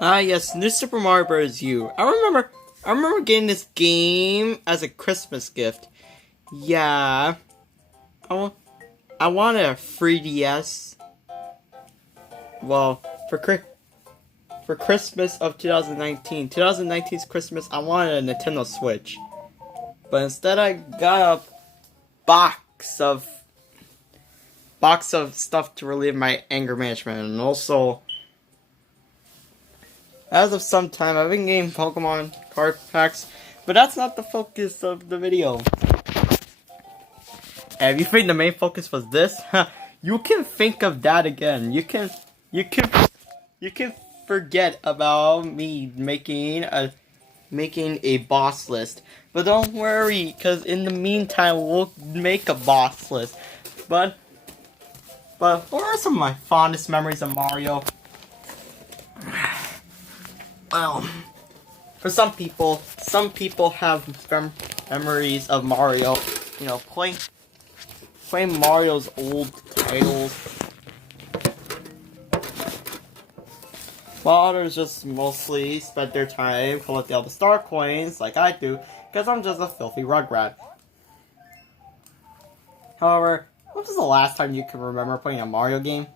Ah, yes, New Super Mario Bros. U. I remember getting this game as a Christmas gift. Yeah, I, wa- I wanted a 3DS. Well, for Christmas of 2019, 2019's Christmas, I wanted a Nintendo Switch. But instead, I got a box of stuff to relieve my anger management, and also, as of some time, I've been getting Pokemon card packs. But that's not the focus of the video. And if you think the main focus was this, you can think of that again. You can, you can forget about me making a boss list. But don't worry, cause in the meantime we'll make a boss list. But what are some of my fondest memories of Mario? Well, for some people have memories of Mario. You know, playing Mario's old titles. While others just mostly spend their time collecting all the star coins, like I do, because I'm just a filthy rugrat. However, when was the last time you can remember playing a Mario game?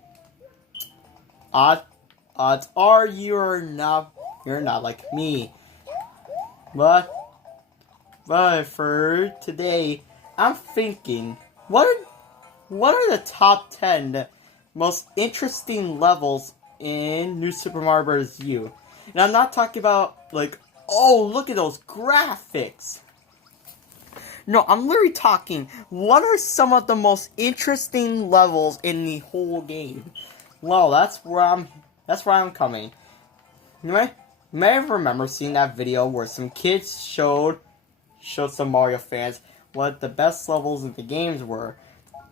Odds are you're not like me. But for today, I'm thinking, what are the top 10 most interesting levels in New Super Mario Bros. U? And I'm not talking about, like, oh, look at those graphics. No, I'm literally talking, what are some of the most interesting levels in the whole game? Well, that's where I'm coming. You may remember seeing that video where some kids showed some Mario fans what the best levels in the games were.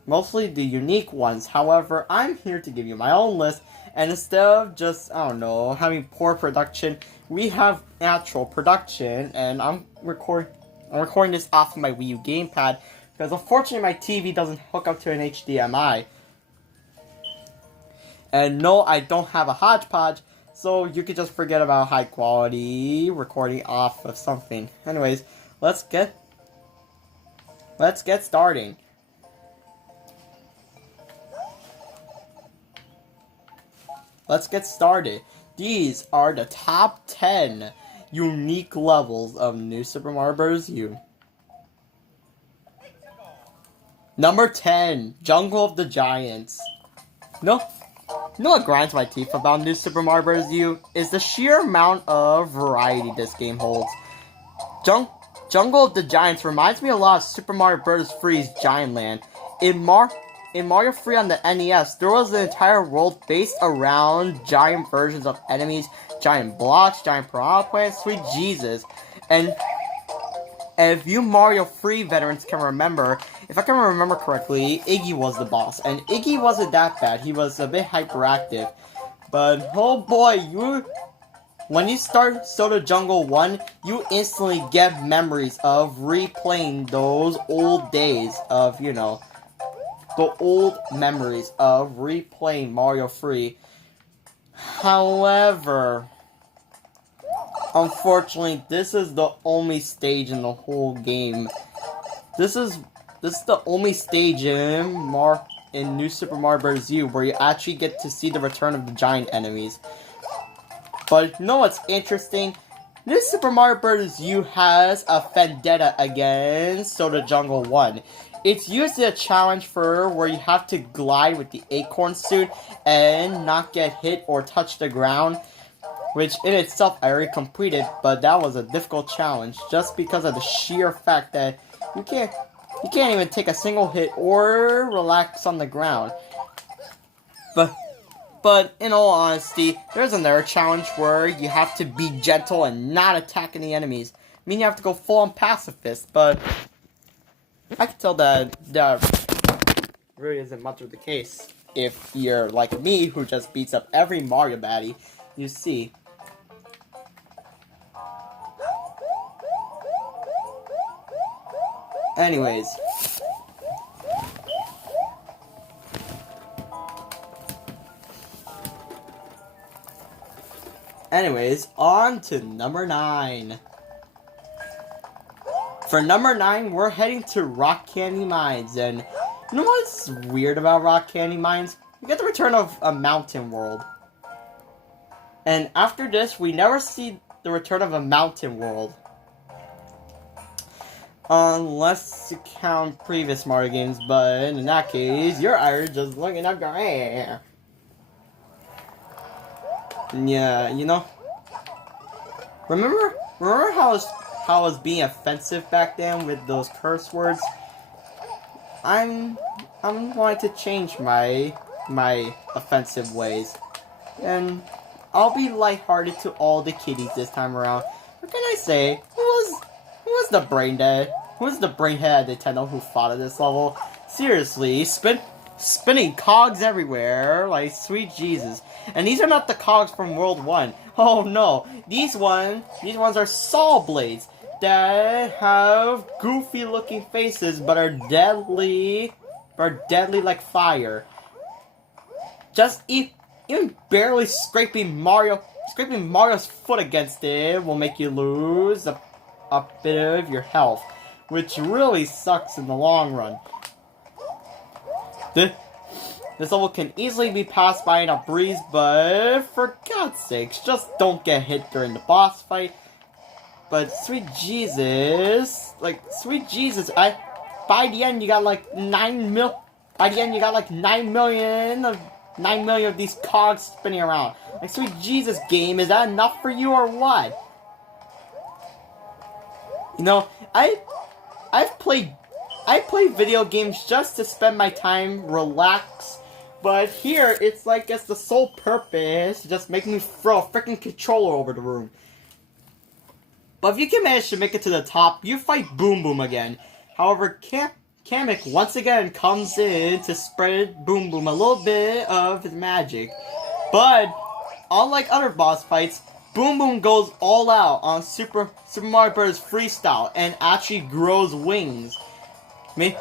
Mostly the unique ones. However, I'm here to give you my own list, and instead of just, I don't know, having poor production, we have actual production, and I'm recording this off of my Wii U gamepad, because unfortunately my TV doesn't hook up to an HDMI. And no, I don't have a hodgepodge, so you could just forget about high quality recording off of something. Anyways, let's get starting. Let's get started. These are the top 10 unique levels of New Super Mario Bros. U. Number 10, Jungle of the Giants. No, you know what grinds my teeth about New Super Mario Bros. U is the sheer amount of variety this game holds. Jungle of the Giants reminds me a lot of Super Mario Bros. 3's Giant Land. In Mario 3 on the NES, there was an entire world based around giant versions of enemies, giant blocks, giant piranha plants, sweet Jesus. And if you Mario 3 veterans can remember, if I can remember correctly, Iggy was the boss. And Iggy wasn't that bad, he was a bit hyperactive. But, oh boy, when you start Soda Jungle 1, you instantly get memories of replaying those old days of, you know, the old memories of replaying Mario 3. However, unfortunately, this is the only stage in the whole game. This is the only stage in New Super Mario Bros. U where you actually get to see the return of the giant enemies. But you know what's interesting? New Super Mario Bros. U has a vendetta against Soda Jungle 1. It's usually a challenge for where you have to glide with the acorn suit and not get hit or touch the ground, which in itself I already completed, but that was a difficult challenge just because of the sheer fact that you can't even take a single hit or relax on the ground. But in all honesty, there's another challenge where you have to be gentle and not attack any enemies. I mean, you have to go full on pacifist, but I can tell that really isn't much of the case. If you're like me, who just beats up every Mario baddie you see. Anyways. Anyways, on to number 9. For number 9, we're heading to Rock Candy Mines, and you know what's weird about Rock Candy Mines? We get the return of a mountain world. And after this, we never see the return of a mountain world. Unless you count previous Mario games, but in that case, your eyes just looking up your hair. Yeah, you know. Remember how I was being offensive back then with those curse words? I'm going to change my offensive ways, and I'll be lighthearted to all the kiddies this time around. What can I say? Who was the brainhead? Who was the brainhead at Nintendo who fought at this level? Seriously, spinning cogs everywhere, like sweet Jesus. And these are not the cogs from World 1. Oh no, these ones are saw blades that have goofy looking faces but are deadly like fire. Just even barely scraping Mario's foot against it will make you lose a bit of your health, which really sucks in the long run. This level can easily be passed by in a breeze, but for God's sakes, just don't get hit during the boss fight. But sweet Jesus, by the end you got like 9 million of these cogs spinning around. Like, sweet Jesus, game, is that enough for you or what? You know, I play video games just to spend my time, relax. But here, it's like it's the sole purpose, just making me throw a freaking controller over the room. But if you can manage to make it to the top, you fight Boom Boom again. However, Kamek once again comes in to spread Boom Boom a little bit of his magic. But, unlike other boss fights, Boom Boom goes all out on Super Mario Bros. Freestyle and actually grows wings. Mean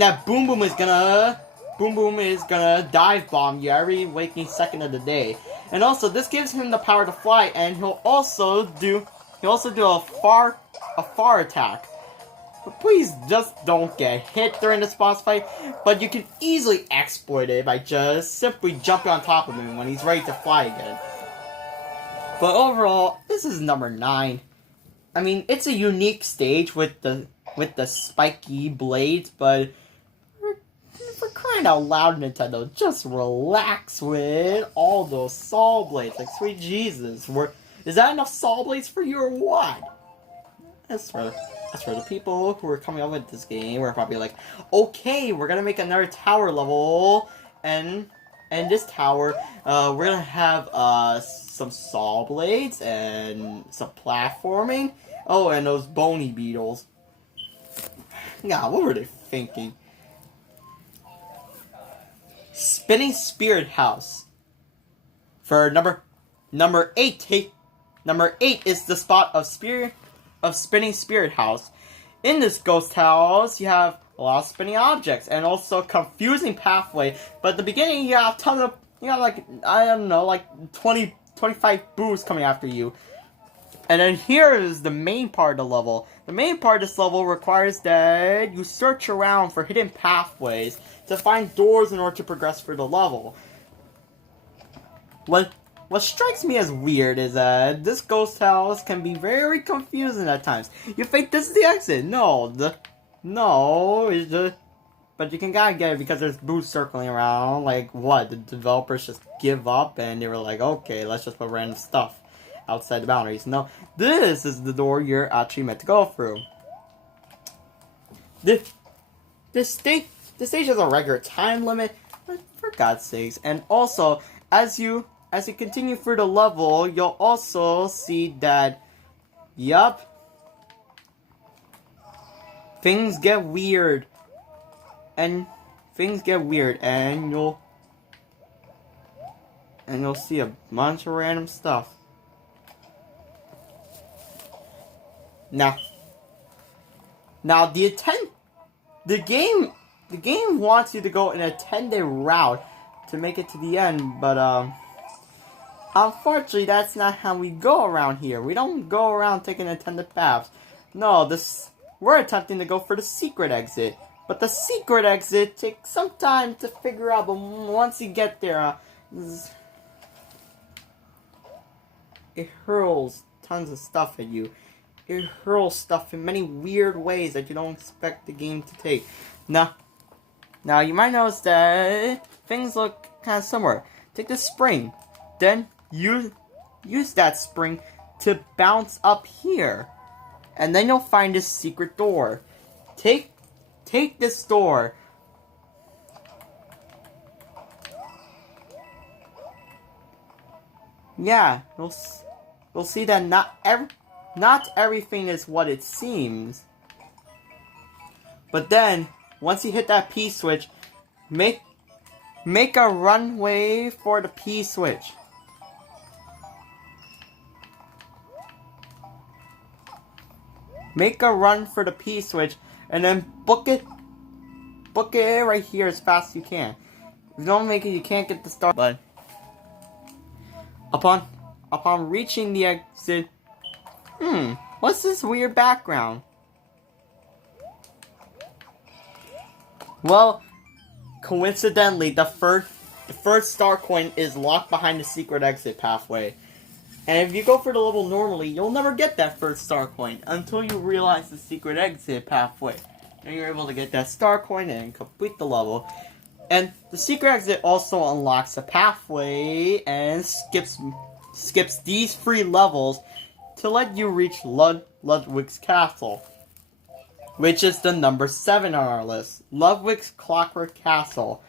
that Boom Boom is gonna dive bomb you every waking second of the day. And also, this gives him the power to fly, and he'll also do a far attack. But please just don't get hit during this boss fight. But you can easily exploit it by just simply jumping on top of him when he's ready to fly again. But overall, this is number 9. I mean, it's a unique stage with the spiky blades, but for crying out loud, Nintendo, just relax with all those saw blades. Like, sweet Jesus, is that enough saw blades for you or what? As for the people who are coming up with this game, we're probably like, okay, we're gonna make another tower level, and this tower, we're gonna have some saw blades and some platforming. Oh, and those bony beetles. God, what were they thinking? Spinning Spirit House. For number 8, number 8 is the spot of Spinning Spirit House. In this ghost house, you have a lot of spinning objects and also confusing pathway. But at the beginning, you got a ton of, like 20, 25 boos coming after you. And then here is the main part of the level. The main part of this level requires that you search around for hidden pathways to find doors in order to progress through the level. What strikes me as weird is that this ghost house can be very confusing at times. You think this is the exit? But you can kind of get it because there's boos circling around. Like, what? The developers just give up and they were like, okay, let's just put random stuff outside the boundaries. No, this is the door you're actually meant to go through. This stage has a regular time limit, but for God's sakes. And also, as you continue through the level, you'll also see that, yup, things get weird. And you'll see a bunch of random stuff. Now the game wants you to go an attended route to make it to the end, but Unfortunately, that's not how we go around here. We don't go around taking attended paths. No, we're attempting to go for the secret exit. But the secret exit takes some time to figure out, but once you get there, it hurls tons of stuff at you. It hurls stuff in many weird ways that you don't expect the game to take. Now you might notice that things look kind of similar. Take this spring, then use that spring to bounce up here, and then you'll find this secret door. Take this door. Yeah, you'll see that not everything is what it seems. But then, once you hit that P switch, make a runway for the P switch. Make a run for the P switch, and then book it right here as fast as you can. If you don't make it, you can't get the start button. Upon reaching the exit, what's this weird background? Well, coincidentally, the first star coin is locked behind the secret exit pathway. And if you go for the level normally, you'll never get that first star coin until you realize the secret exit pathway. And you're able to get that star coin and complete the level. And the secret exit also unlocks a pathway and skips these 3 levels to let you reach Ludwig's Castle, which is the number 7 on our list. Ludwig's Clockwork Castle.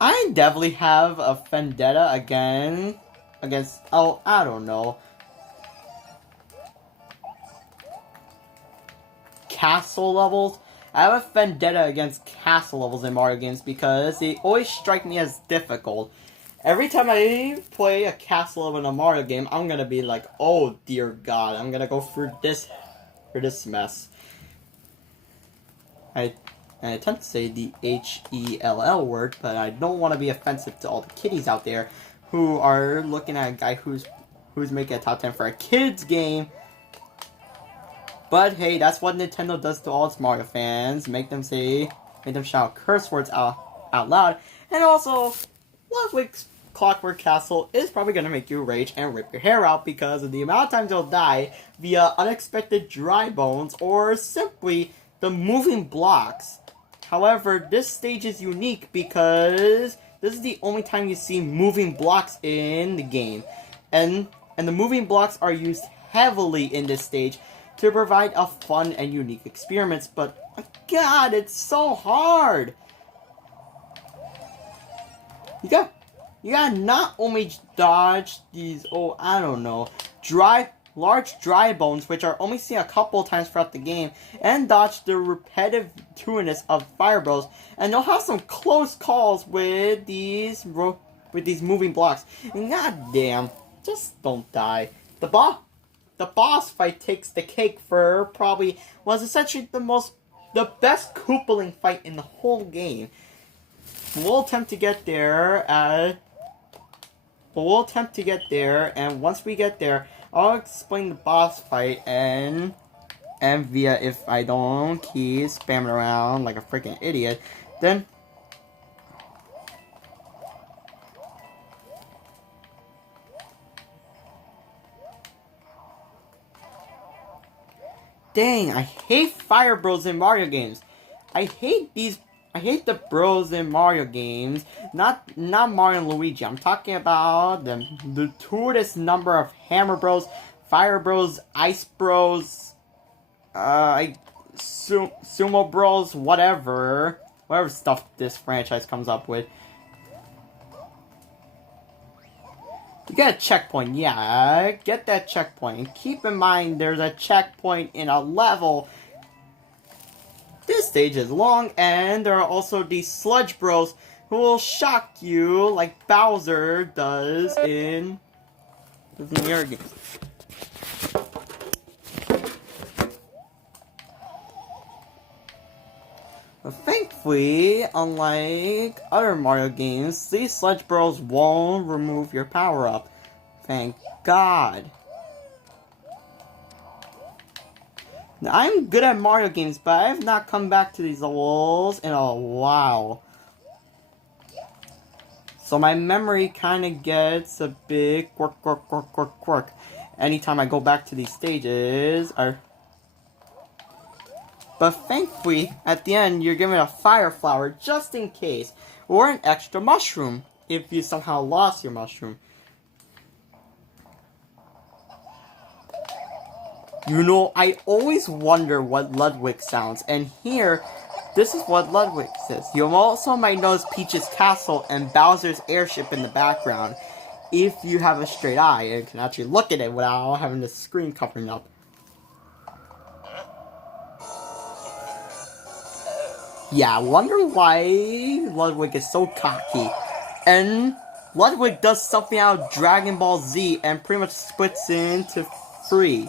I definitely have a vendetta against, I don't know, castle levels. I have a vendetta against castle levels in Mario games because they always strike me as difficult. Every time I play a castle level in a Mario game, I'm gonna be like, oh dear God, I'm gonna go through this mess. I attempt to say the H-E-L-L word, but I don't want to be offensive to all the kiddies out there who are looking at a guy who's making a top 10 for a kids game. But hey, that's what Nintendo does to all its Mario fans. Make them shout curse words out loud. And also, Ludwig's Clockwork Castle is probably going to make you rage and rip your hair out because of the amount of times you'll die via unexpected dry bones or simply the moving blocks. However, this stage is unique because this is the only time you see moving blocks in the game. And the moving blocks are used heavily in this stage to provide a fun and unique experience, but God, it's so hard. You gotta not only dodge these, I don't know, large dry bones, which are only seen a couple of times throughout the game, and dodge the repetitiveness of Fire Bros, and you'll have some close calls with these moving blocks. And goddamn, just don't die. The boss fight takes the cake for probably was essentially the best Koopaling fight in the whole game. We'll attempt to get there, and once we get there, I'll explain the boss fight and via if I don't keep spamming around like a freaking idiot, then dang, I hate Fire Bros in Mario games. I hate the bros in Mario games. Not Mario and Luigi. I'm talking about the gratuitous number of Hammer Bros, Fire Bros, Ice Bros, Sumo Bros, whatever stuff this franchise comes up with. You get a checkpoint, yeah, get that checkpoint. And keep in mind, there's a checkpoint in a level. This stage is long, and there are also these Sludge Bros who will shock you like Bowser does in the Mario games. But thankfully, unlike other Mario games, these Sludge Bros won't remove your power-up. Thank God. Now, I'm good at Mario games, but I have not come back to these levels in a while. So my memory kind of gets a bit quirk. Anytime I go back to these stages, but thankfully, at the end, you're given a fire flower just in case, or an extra mushroom if you somehow lost your mushroom. You know, I always wonder what Ludwig sounds, and here, this is what Ludwig says. You also might notice Peach's castle and Bowser's airship in the background, if you have a straight eye and can actually look at it without having the screen covering up. Yeah, I wonder why Ludwig is so cocky. And Ludwig does something out of Dragon Ball Z and pretty much splits into three.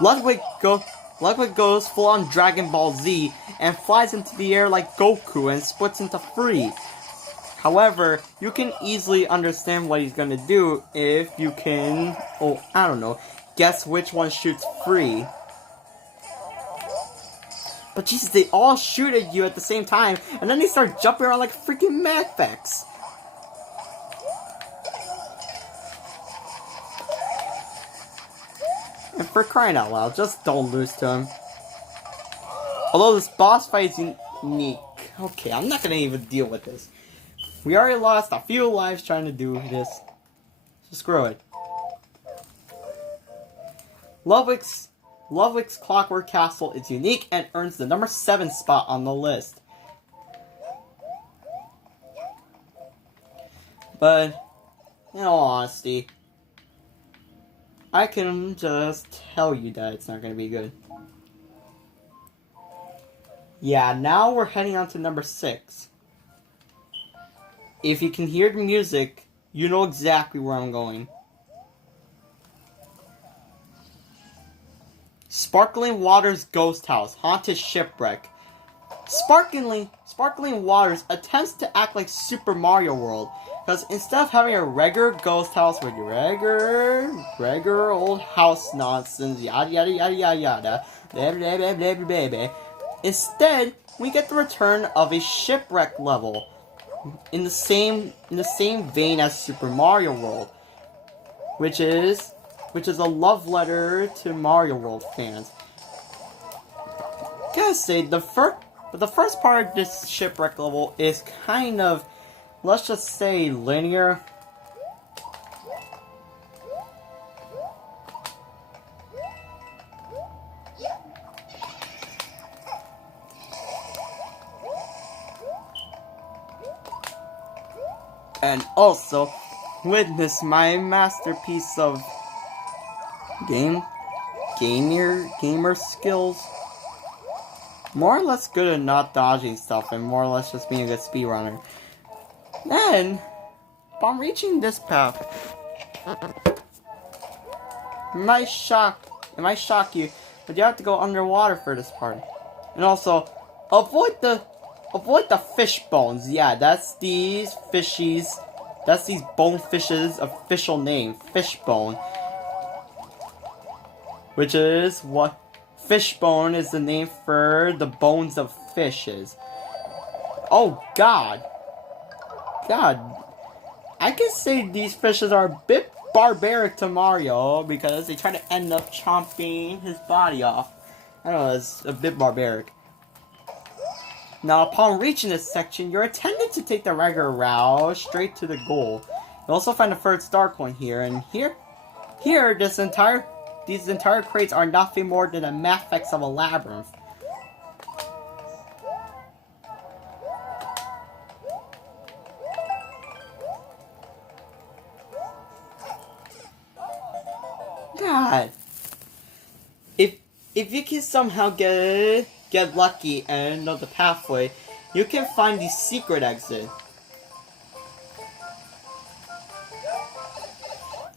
Ludwig goes full on Dragon Ball Z and flies into the air like Goku and splits into three. However, you can easily understand what he's gonna do if you can, I don't know, guess which one shoots free. But Jesus, they all shoot at you at the same time, and then they start jumping around like freaking Mafex. And for crying out loud, just don't lose to him. Although this boss fight is unique. Okay, I'm not gonna even deal with this. We already lost a few lives trying to do this. So screw it. Ludwig's Clockwork Castle is unique and earns the number 7 spot on the list. But, in all honesty, I can just tell you that it's not going to be good. Yeah, now we're heading on to number 6. If you can hear the music, you know exactly where I'm going. Sparkling Waters Ghost House, Haunted Shipwreck. Sparkling Waters attempts to act like Super Mario World, because instead of having a regular ghost house with regular old house nonsense, yada yada yada yada yada, blah blah blah blah blah blah, instead we get the return of a shipwreck level, in the same vein as Super Mario World, which is a love letter to Mario World fans. Gotta say, the first part of this shipwreck level is kind of, let's just say, linear. And also, witness my masterpiece of gamer skills. More or less good at not dodging stuff, and more or less just being a good speedrunner. Then, upon reaching this path, it might shock you, but you have to go underwater for this part. And also, avoid the fish bones. Yeah, that's these fishies. That's these bonefish's official name, Fishbone. Which is what Fishbone is the name for the bones of fishes. Oh God. I can say these fishes are a bit barbaric to Mario because they try to end up chomping his body off. I don't know, it's a bit barbaric. Now, upon reaching this section, you're intended to take the regular route straight to the goal. You'll also find a third star coin here, and here, these entire crates are nothing more than a Mafex of a labyrinth. God, if you can somehow get lucky and know the pathway, you can find the secret exit.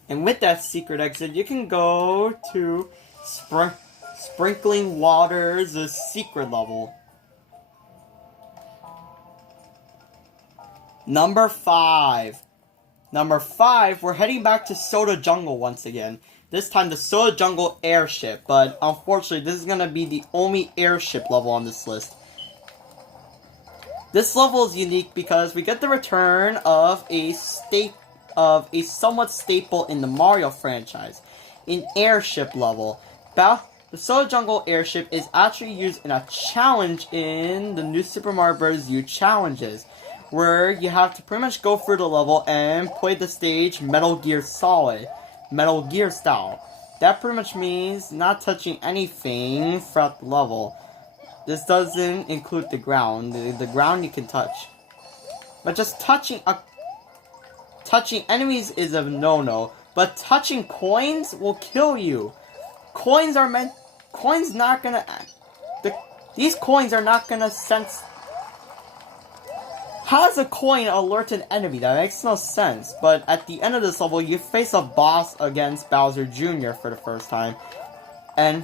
And with that secret exit, you can go to Sparkling Waters, the secret level. Number 5. Number 5, we're heading back to Soda Jungle once again. This time the Soda Jungle airship, but unfortunately this is going to be the only airship level on this list. This level is unique because we get the return of a somewhat staple in the Mario franchise, an airship level. The Soda Jungle airship is actually used in a challenge in the New Super Mario Bros. U challenges, where you have to pretty much go through the level and play the stage Metal Gear Solid, Metal Gear style. That pretty much means not touching anything throughout the level. This doesn't include the ground. The ground you can touch. But just touching enemies is a no-no. But touching coins will kill you. These coins are not gonna sense. How does a coin alert an enemy? That makes no sense. But at the end of this level, you face a boss against Bowser Jr. for the first time. And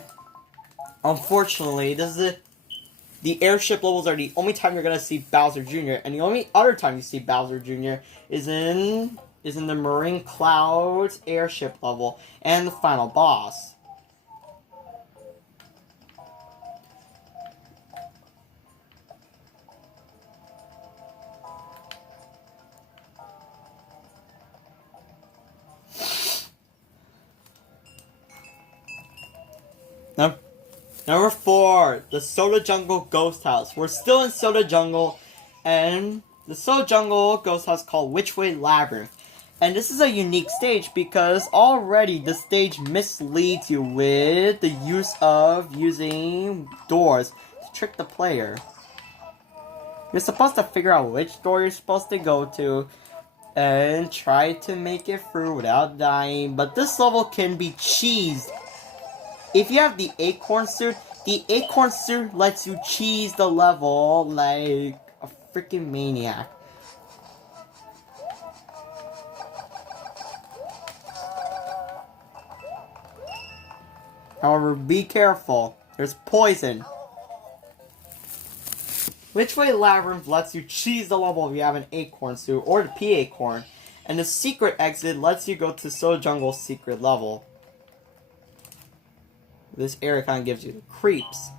unfortunately, the airship levels are the only time you're gonna see Bowser Jr. And the only other time you see Bowser Jr. is in the Marine Clouds airship level and the final boss. Number 4, the Soda Jungle Ghost House. We're still in Soda Jungle, and the Soda Jungle Ghost House called Which Way Labyrinth. And this is a unique stage because already the stage misleads you with the use of using doors to trick the player. You're supposed to figure out which door you're supposed to go to and try to make it through without dying, but this level can be cheesed. If you have the Acorn Suit lets you cheese the level like a freaking maniac. However, be careful. There's poison. Which Way Labyrinth lets you cheese the level if you have an Acorn Suit or the P-Acorn. And the secret exit lets you go to Soda Jungle's secret level. This area kind of gives you the creeps.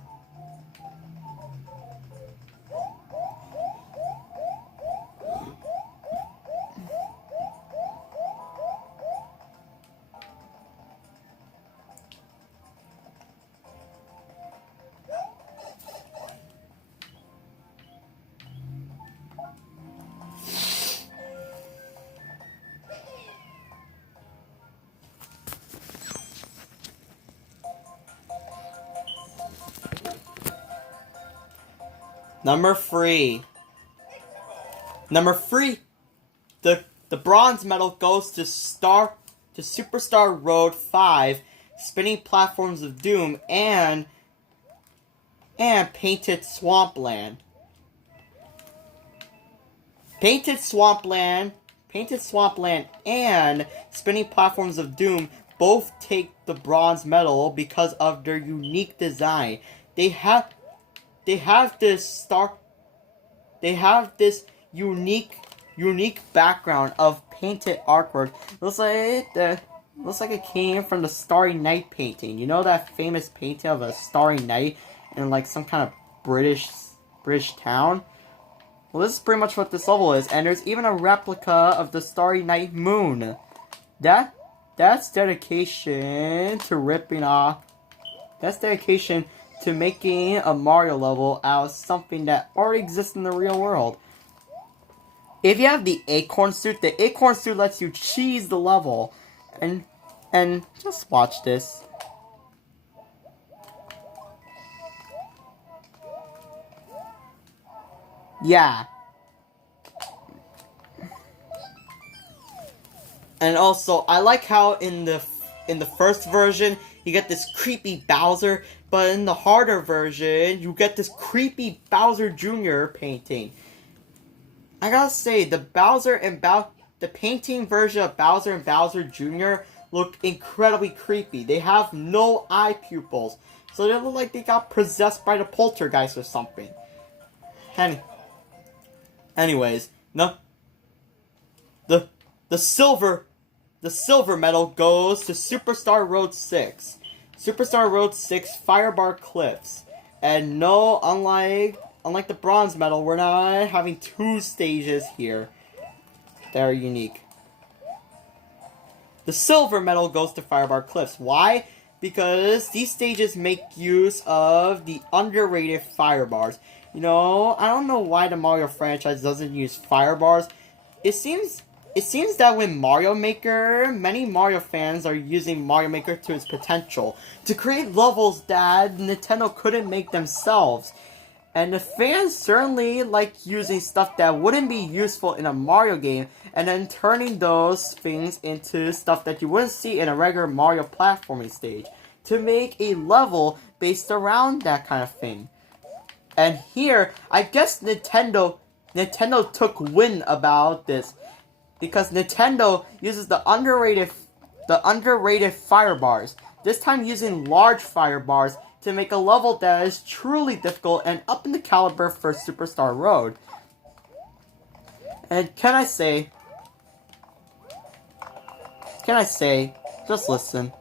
Number 3, the bronze medal goes to Superstar Road 5, Spinning Platforms of Doom, and Painted Swampland. Painted Swampland and Spinning Platforms of Doom both take the bronze medal because of their unique design. They have this unique background of painted artwork. Looks like it came from the Starry Night painting. You know that famous painting of a starry night in like some kind of British town? Well, this is pretty much what this level is, and there's even a replica of the Starry Night moon. That's dedication to ripping off. That's dedication to making a Mario level out of something that already exists in the real world. If you have the Acorn Suit lets you cheese the level. And just watch this. Yeah. And also, I like how in the first version, you get this creepy Bowser, but in the harder version, you get this creepy Bowser Jr. painting. I gotta say, the painting version of Bowser and Bowser Jr. look incredibly creepy. They have no eye pupils, so they look like they got possessed by the poltergeist or something. Anyways, the silver medal goes to Superstar Road 6. Superstar Road 6 Firebar Cliffs. And no, unlike the bronze medal, we're not having two stages here that are unique. The silver medal goes to Firebar Cliffs. Why? Because these stages make use of the underrated fire bars. You know, I don't know why the Mario franchise doesn't use fire bars. It seems that with Mario Maker, many Mario fans are using Mario Maker to its potential to create levels that Nintendo couldn't make themselves. And the fans certainly like using stuff that wouldn't be useful in a Mario game and then turning those things into stuff that you wouldn't see in a regular Mario platforming stage to make a level based around that kind of thing. And here, I guess Nintendo took win about this because Nintendo uses the underrated fire bars, this time using large fire bars to make a level that is truly difficult and up in the caliber for Superstar Road. And can I say, just listen.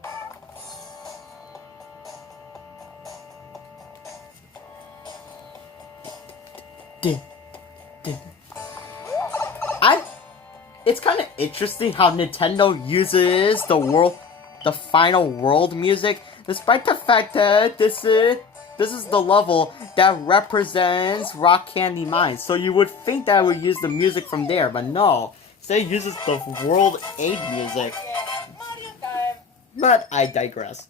It's kind of interesting how Nintendo uses the final world music, despite the fact that this is the level that represents Rock Candy Mines. So you would think that it would use the music from there, but no. Instead it uses the World 8 music. But I digress.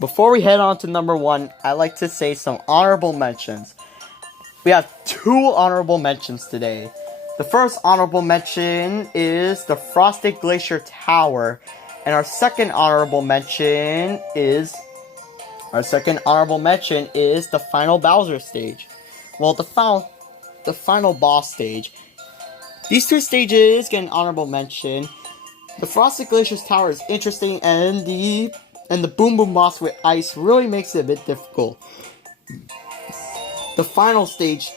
Before we head on to number 1, I'd like to say some honorable mentions. We have 2 honorable mentions today. The first honorable mention is the Frosted Glacier Tower, and our second honorable mention is the final Bowser stage. Well, the final boss stage. These 2 stages get an honorable mention. The Frosted Glacier Tower is interesting, and the Boom Boom boss with ice really makes it a bit difficult. The final stage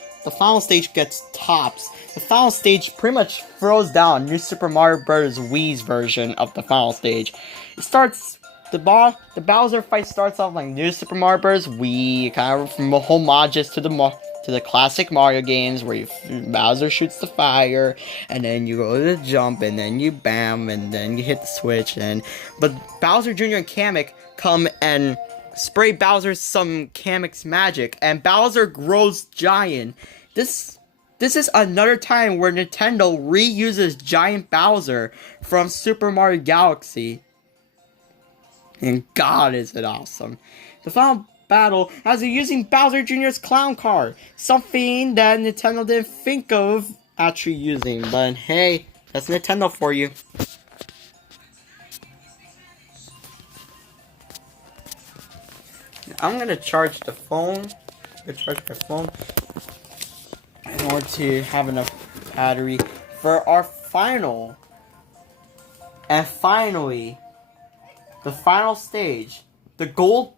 gets tops. The final stage pretty much throws down New Super Mario Bros. Wii's version of the final stage. The Bowser fight starts off like New Super Mario Bros. Wii, kind of homages to the classic Mario games where Bowser shoots the fire, and then you go to the jump, and then you bam, and then you hit the switch, but Bowser Jr. and Kamek come and spray Bowser some Kamek's magic, and Bowser grows giant. This is another time where Nintendo reuses Giant Bowser from Super Mario Galaxy. And God, is it awesome. The final battle has you using Bowser Jr.'s clown car, something that Nintendo didn't think of actually using, but hey, that's Nintendo for you. I'm gonna charge the phone. Charge my phone in order to have enough battery for our final. And finally, the final stage, the gold.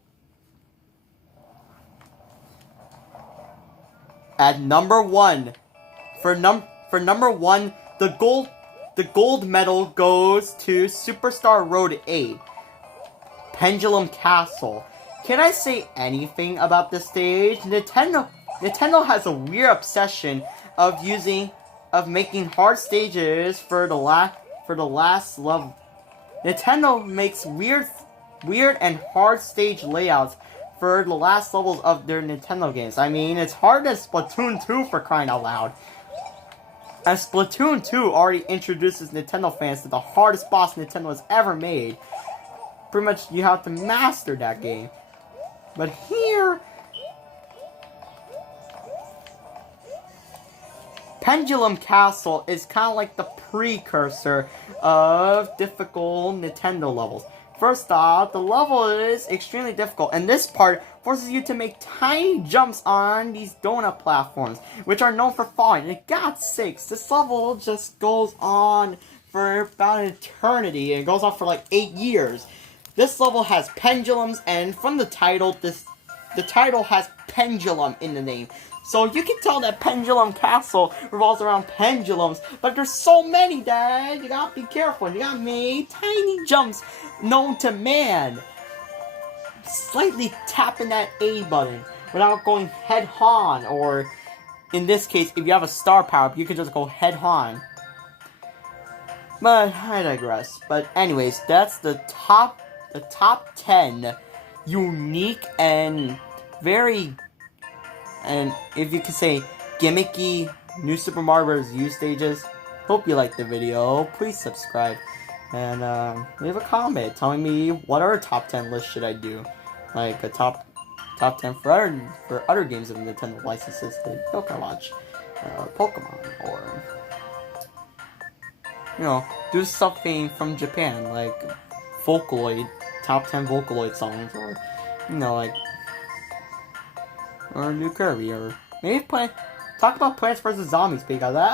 At number 1, for number 1, the gold medal goes to Superstar Road 8, Pendulum Castle. Can I say anything about this stage? Nintendo has a weird obsession of making hard stages for the last level. Nintendo makes weird and hard stage layouts for the last levels of their Nintendo games. I mean, it's hard as Splatoon 2 for crying out loud. And Splatoon 2 already introduces Nintendo fans to the hardest boss Nintendo has ever made. Pretty much, you have to master that game. But here, Pendulum Castle is kind of like the precursor of difficult Nintendo levels. First off, the level is extremely difficult, and this part forces you to make tiny jumps on these donut platforms, which are known for falling. And God's sakes, this level just goes on for about an eternity, and it goes on for like 8 years. This level has pendulums, and from the title, the title has pendulum in the name. So you can tell that Pendulum Castle revolves around pendulums, but there's so many, Dad. You gotta be careful. You gotta make tiny jumps known to man. Slightly tapping that A button without going head on, or in this case, if you have a star power, you can just go head on. But I digress. But anyways, that's the top 10 unique and very, and if you could say, gimmicky New Super Mario Bros. U stages. Hope you liked the video. Please subscribe and leave a comment telling me what other top 10 list should I do, like a top 10 for other games of Nintendo licenses like Yokai Watch, Pokemon, or do something from Japan like Vocaloid, top 10 Vocaloid songs, or like, or New Kirby, or maybe talk about Plants vs Zombies, because I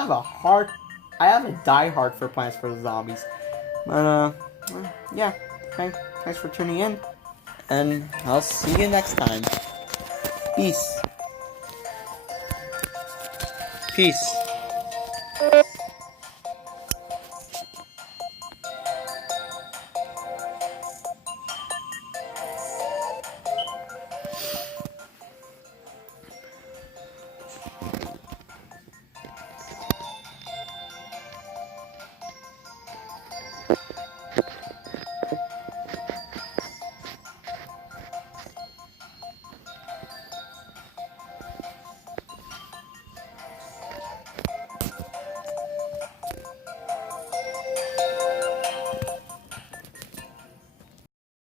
have a die-hard for Plants vs Zombies. But yeah, thanks for tuning in, and I'll see you next time. Peace.